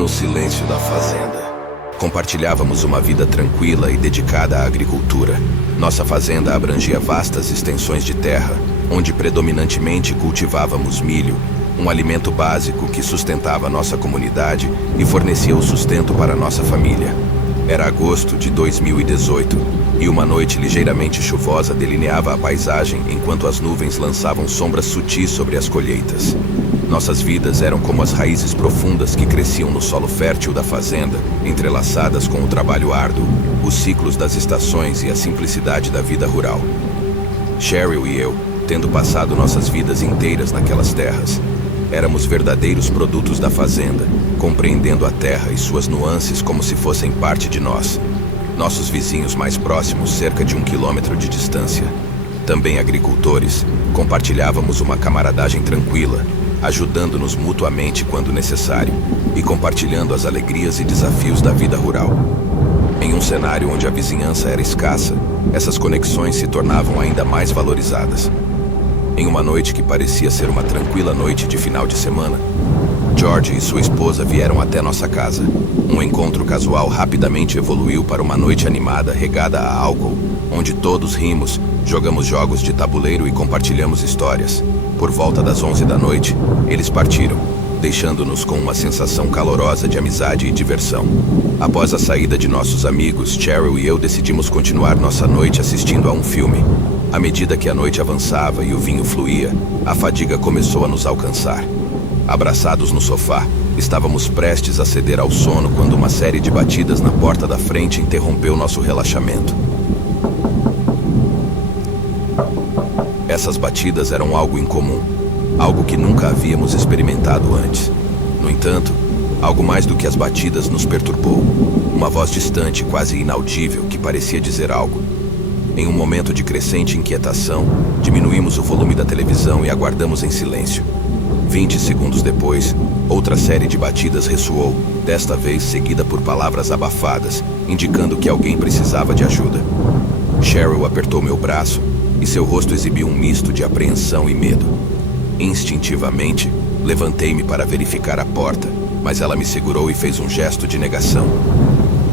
No silêncio da fazenda, compartilhávamos uma vida tranquila e dedicada à agricultura. Nossa fazenda abrangia vastas extensões de terra, onde predominantemente cultivávamos milho, um alimento básico que sustentava nossa comunidade e fornecia o sustento para nossa família. Era agosto de 2018 e uma noite ligeiramente chuvosa delineava a paisagem enquanto as nuvens lançavam sombras sutis sobre as colheitas. Nossas vidas eram como as raízes profundas que cresciam no solo fértil da fazenda, entrelaçadas com o trabalho árduo, os ciclos das estações e a simplicidade da vida rural. Cheryl e eu, tendo passado nossas vidas inteiras naquelas terras, éramos verdadeiros produtos da fazenda, compreendendo a terra e suas nuances como se fossem parte de nós. Nossos vizinhos mais próximos, cerca de 1 quilômetro de distância, também agricultores, compartilhávamos uma camaradagem tranquila, ajudando-nos mutuamente quando necessário e compartilhando as alegrias e desafios da vida rural. Em um cenário onde a vizinhança era escassa, essas conexões se tornavam ainda mais valorizadas. Em uma noite que parecia ser uma tranquila noite de final de semana, George e sua esposa vieram até nossa casa. Um encontro casual rapidamente evoluiu para uma noite animada regada a álcool, onde todos rimos, jogamos jogos de tabuleiro e compartilhamos histórias. Por volta das 11 da noite, eles partiram, deixando-nos com uma sensação calorosa de amizade e diversão. Após a saída de nossos amigos, Cheryl e eu decidimos continuar nossa noite assistindo a um filme. À medida que a noite avançava e o vinho fluía, a fadiga começou a nos alcançar. Abraçados no sofá, estávamos prestes a ceder ao sono quando uma série de batidas na porta da frente interrompeu nosso relaxamento. Essas batidas eram algo incomum, algo que nunca havíamos experimentado antes. No entanto, algo mais do que as batidas nos perturbou. Uma voz distante, quase inaudível, que parecia dizer algo. Em um momento de crescente inquietação, diminuímos o volume da televisão e aguardamos em silêncio. 20 segundos depois, outra série de batidas ressoou, desta vez seguida por palavras abafadas, indicando que alguém precisava de ajuda. Cheryl apertou meu braço e seu rosto exibiu um misto de apreensão e medo. Instintivamente, levantei-me para verificar a porta, mas ela me segurou e fez um gesto de negação.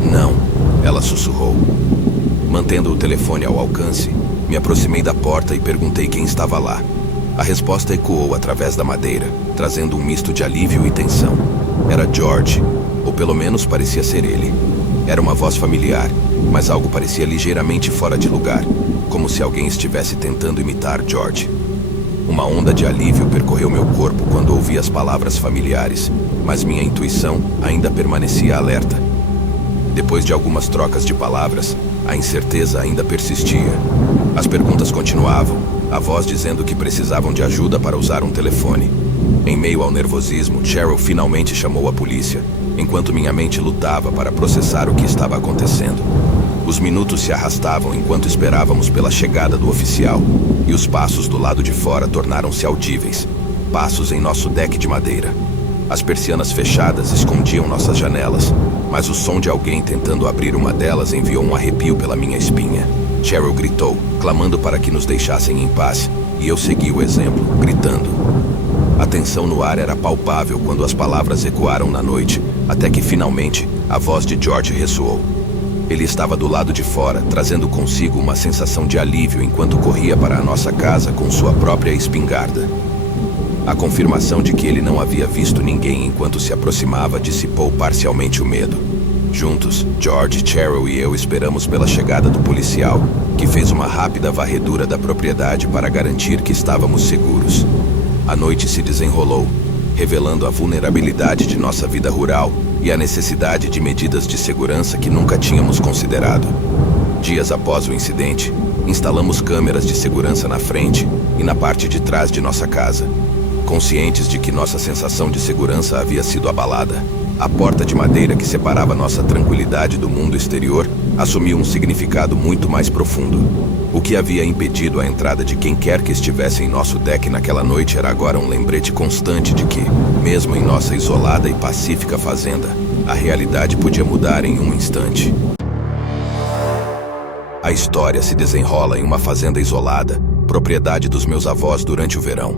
Não, ela sussurrou. Mantendo o telefone ao alcance, me aproximei da porta e perguntei quem estava lá. A resposta ecoou através da madeira, trazendo um misto de alívio e tensão. Era George, ou pelo menos parecia ser ele. Era uma voz familiar, mas algo parecia ligeiramente fora de lugar, como se alguém estivesse tentando imitar George. Uma onda de alívio percorreu meu corpo quando ouvi as palavras familiares, mas minha intuição ainda permanecia alerta. Depois de algumas trocas de palavras, a incerteza ainda persistia. As perguntas continuavam, a voz dizendo que precisavam de ajuda para usar um telefone. Em meio ao nervosismo, Cheryl finalmente chamou a polícia, enquanto minha mente lutava para processar o que estava acontecendo. Os minutos se arrastavam enquanto esperávamos pela chegada do oficial, e os passos do lado de fora tornaram-se audíveis. Passos em nosso deck de madeira. As persianas fechadas escondiam nossas janelas, mas o som de alguém tentando abrir uma delas enviou um arrepio pela minha espinha. Cheryl gritou, clamando para que nos deixassem em paz, e eu segui o exemplo, gritando. A tensão no ar era palpável quando as palavras ecoaram na noite, até que finalmente a voz de George ressoou. Ele estava do lado de fora, trazendo consigo uma sensação de alívio enquanto corria para a nossa casa com sua própria espingarda. A confirmação de que ele não havia visto ninguém enquanto se aproximava dissipou parcialmente o medo. Juntos, George, Cheryl e eu esperamos pela chegada do policial, que fez uma rápida varredura da propriedade para garantir que estávamos seguros. A noite se desenrolou, revelando a vulnerabilidade de nossa vida rural e a necessidade de medidas de segurança que nunca tínhamos considerado. Dias após o incidente, instalamos câmeras de segurança na frente e na parte de trás de nossa casa. Conscientes de que nossa sensação de segurança havia sido abalada, a porta de madeira que separava nossa tranquilidade do mundo exterior assumiu um significado muito mais profundo. O que havia impedido a entrada de quem quer que estivesse em nosso deck naquela noite era agora um lembrete constante de que, mesmo em nossa isolada e pacífica fazenda, a realidade podia mudar em um instante. A história se desenrola em uma fazenda isolada, propriedade dos meus avós durante o verão.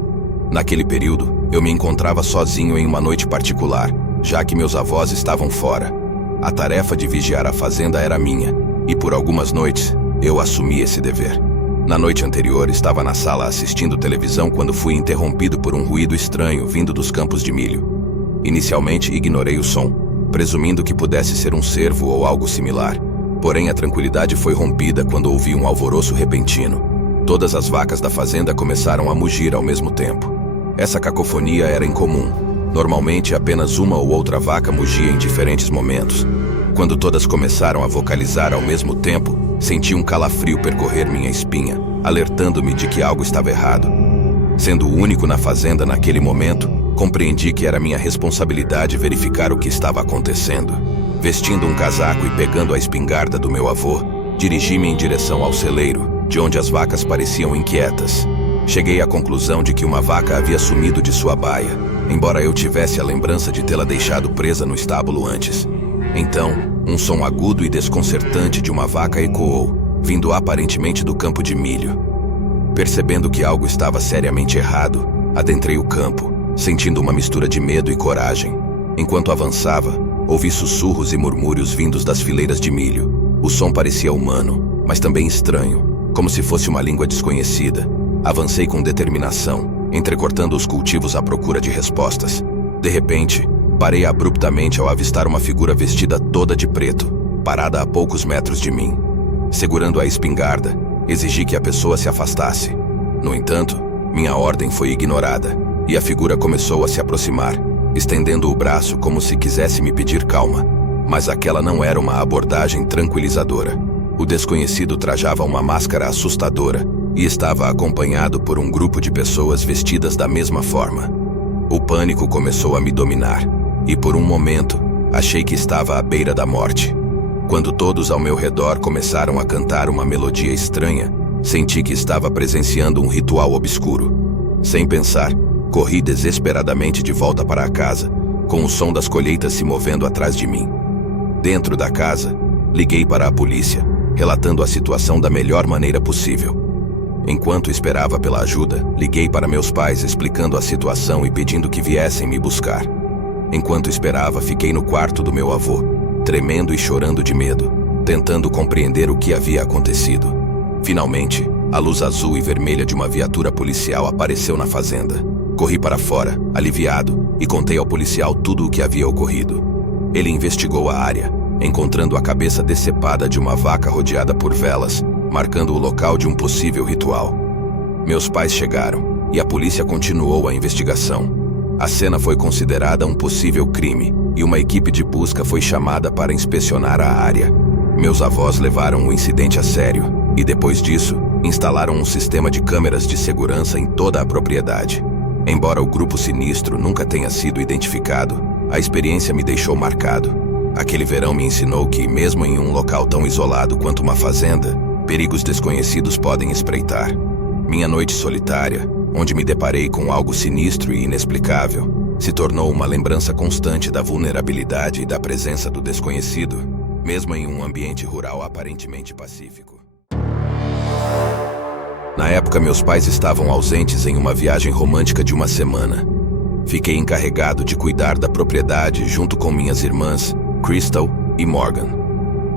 Naquele período, eu me encontrava sozinho em uma noite particular, já que meus avós estavam fora. A tarefa de vigiar a fazenda era minha, e por algumas noites eu assumi esse dever. Na noite anterior, estava na sala assistindo televisão quando fui interrompido por um ruído estranho vindo dos campos de milho. Inicialmente, ignorei o som, presumindo que pudesse ser um cervo ou algo similar. Porém, a tranquilidade foi rompida quando ouvi um alvoroço repentino. Todas as vacas da fazenda começaram a mugir ao mesmo tempo. Essa cacofonia era incomum. Normalmente, apenas uma ou outra vaca mugia em diferentes momentos. Quando todas começaram a vocalizar ao mesmo tempo, senti um calafrio percorrer minha espinha, alertando-me de que algo estava errado. Sendo o único na fazenda naquele momento, compreendi que era minha responsabilidade verificar o que estava acontecendo. Vestindo um casaco e pegando a espingarda do meu avô, dirigi-me em direção ao celeiro, de onde as vacas pareciam inquietas. Cheguei à conclusão de que uma vaca havia sumido de sua baia, embora eu tivesse a lembrança de tê-la deixado presa no estábulo antes. Então, um som agudo e desconcertante de uma vaca ecoou, vindo aparentemente do campo de milho. Percebendo que algo estava seriamente errado, adentrei o campo, sentindo uma mistura de medo e coragem. Enquanto avançava, ouvi sussurros e murmúrios vindos das fileiras de milho. O som parecia humano, mas também estranho, como se fosse uma língua desconhecida. Avancei com determinação, entrecortando os cultivos à procura de respostas. De repente, parei abruptamente ao avistar uma figura vestida toda de preto, parada a poucos metros de mim. Segurando a espingarda, exigi que a pessoa se afastasse. No entanto, minha ordem foi ignorada, e a figura começou a se aproximar, estendendo o braço como se quisesse me pedir calma. Mas aquela não era uma abordagem tranquilizadora. O desconhecido trajava uma máscara assustadora e estava acompanhado por um grupo de pessoas vestidas da mesma forma. O pânico começou a me dominar, e por um momento, achei que estava à beira da morte. Quando todos ao meu redor começaram a cantar uma melodia estranha, senti que estava presenciando um ritual obscuro. Sem pensar, corri desesperadamente de volta para a casa, com o som das colheitas se movendo atrás de mim. Dentro da casa, liguei para a polícia, relatando a situação da melhor maneira possível. Enquanto esperava pela ajuda, liguei para meus pais explicando a situação e pedindo que viessem me buscar. Enquanto esperava, fiquei no quarto do meu avô, tremendo e chorando de medo, tentando compreender o que havia acontecido. Finalmente, a luz azul e vermelha de uma viatura policial apareceu na fazenda. Corri para fora, aliviado, e contei ao policial tudo o que havia ocorrido. Ele investigou a área, encontrando a cabeça decepada de uma vaca rodeada por velas, marcando o local de um possível ritual. Meus pais chegaram, e a polícia continuou a investigação. A cena foi considerada um possível crime, e uma equipe de busca foi chamada para inspecionar a área. Meus avós levaram o incidente a sério, e depois disso, instalaram um sistema de câmeras de segurança em toda a propriedade. Embora o grupo sinistro nunca tenha sido identificado, a experiência me deixou marcado. Aquele verão me ensinou que, mesmo em um local tão isolado quanto uma fazenda, perigos desconhecidos podem espreitar. Minha noite solitária, onde me deparei com algo sinistro e inexplicável, se tornou uma lembrança constante da vulnerabilidade e da presença do desconhecido, mesmo em um ambiente rural aparentemente pacífico. Na época, meus pais estavam ausentes em uma viagem romântica de uma semana. Fiquei encarregado de cuidar da propriedade junto com minhas irmãs, Crystal e Morgan.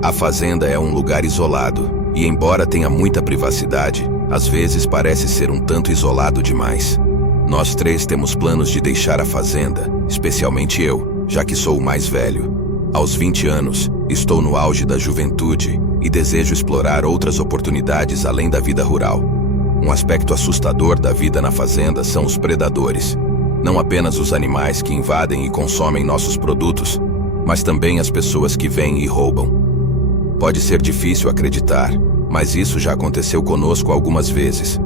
A fazenda é um lugar isolado, e embora tenha muita privacidade, às vezes parece ser um tanto isolado demais. Nós três temos planos de deixar a fazenda, especialmente eu, já que sou o mais velho. Aos 20 anos, estou no auge da juventude e desejo explorar outras oportunidades além da vida rural. Um aspecto assustador da vida na fazenda são os predadores. Não apenas os animais que invadem e consomem nossos produtos, mas também as pessoas que vêm e roubam. Pode ser difícil acreditar, mas isso já aconteceu conosco algumas vezes.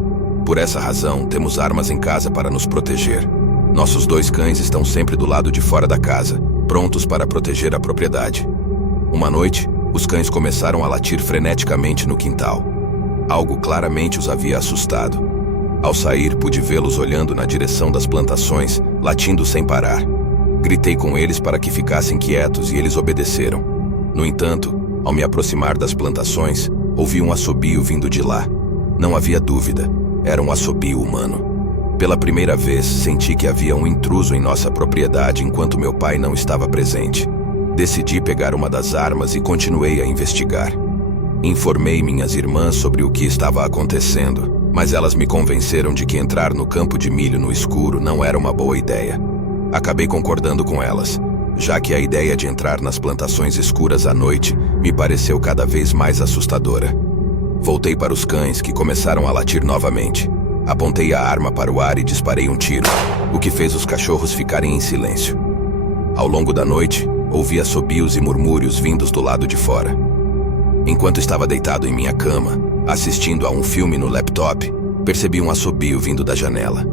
Por essa razão, temos armas em casa para nos proteger. Nossos 2 cães estão sempre do lado de fora da casa, prontos para proteger a propriedade. Uma noite, os cães começaram a latir freneticamente no quintal. Algo claramente os havia assustado. Ao sair, pude vê-los olhando na direção das plantações, latindo sem parar. Gritei com eles para que ficassem quietos e eles obedeceram. No entanto, ao me aproximar das plantações, ouvi um assobio vindo de lá. Não havia dúvida, era um assobio humano. Pela primeira vez, senti que havia um intruso em nossa propriedade enquanto meu pai não estava presente. Decidi pegar uma das armas e continuei a investigar. Informei minhas irmãs sobre o que estava acontecendo, mas elas me convenceram de que entrar no campo de milho no escuro não era uma boa ideia. Acabei concordando com elas, já que a ideia de entrar nas plantações escuras à noite me pareceu cada vez mais assustadora. Voltei para os cães, que começaram a latir novamente. Apontei a arma para o ar e disparei um tiro, o que fez os cachorros ficarem em silêncio. Ao longo da noite, ouvi assobios e murmúrios vindos do lado de fora. Enquanto estava deitado em minha cama, assistindo a um filme no laptop, percebi um assobio vindo da janela.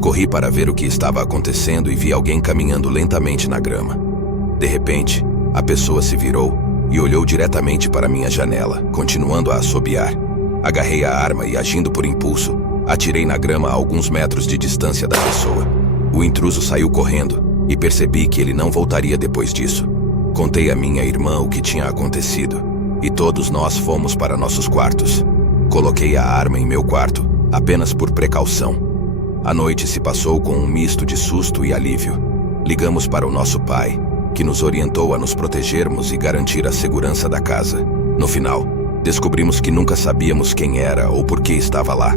Corri para ver o que estava acontecendo e vi alguém caminhando lentamente na grama. De repente, a pessoa se virou e olhou diretamente para minha janela, continuando a assobiar. Agarrei a arma e, agindo por impulso, atirei na grama a alguns metros de distância da pessoa. O intruso saiu correndo e percebi que ele não voltaria depois disso. Contei a minha irmã o que tinha acontecido e todos nós fomos para nossos quartos. Coloquei a arma em meu quarto, apenas por precaução. A noite se passou com um misto de susto e alívio. Ligamos para o nosso pai, que nos orientou a nos protegermos e garantir a segurança da casa. No final, descobrimos que nunca sabíamos quem era ou por que estava lá.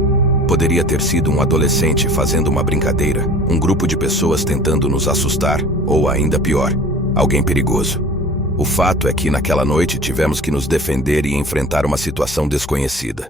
Poderia ter sido um adolescente fazendo uma brincadeira, um grupo de pessoas tentando nos assustar, ou ainda pior, alguém perigoso. O fato é que naquela noite tivemos que nos defender e enfrentar uma situação desconhecida.